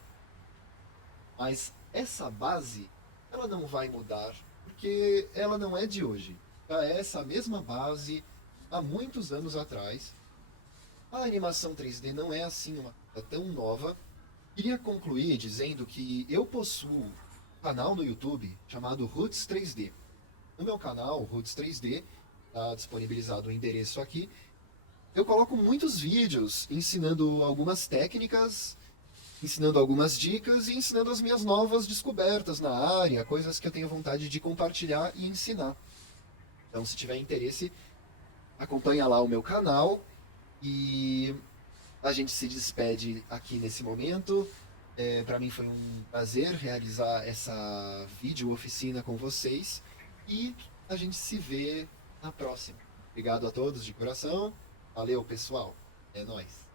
mas essa base ela não vai mudar, porque ela não é de hoje. Já é essa mesma base há muitos anos atrás. A animação 3D não é assim uma coisa tão nova. Queria concluir dizendo que eu possuo um canal no YouTube chamado Roots 3D. No meu canal, Roots 3D, está disponibilizado o endereço aqui. Eu coloco muitos vídeos ensinando algumas técnicas, ensinando algumas dicas e ensinando as minhas novas descobertas na área, coisas que eu tenho vontade de compartilhar e ensinar. Então, se tiver interesse, acompanha lá o meu canal e a gente se despede aqui nesse momento. Para mim foi um prazer realizar essa vídeo oficina com vocês e a gente se vê na próxima. Obrigado a todos de coração. Valeu, pessoal. É nóis.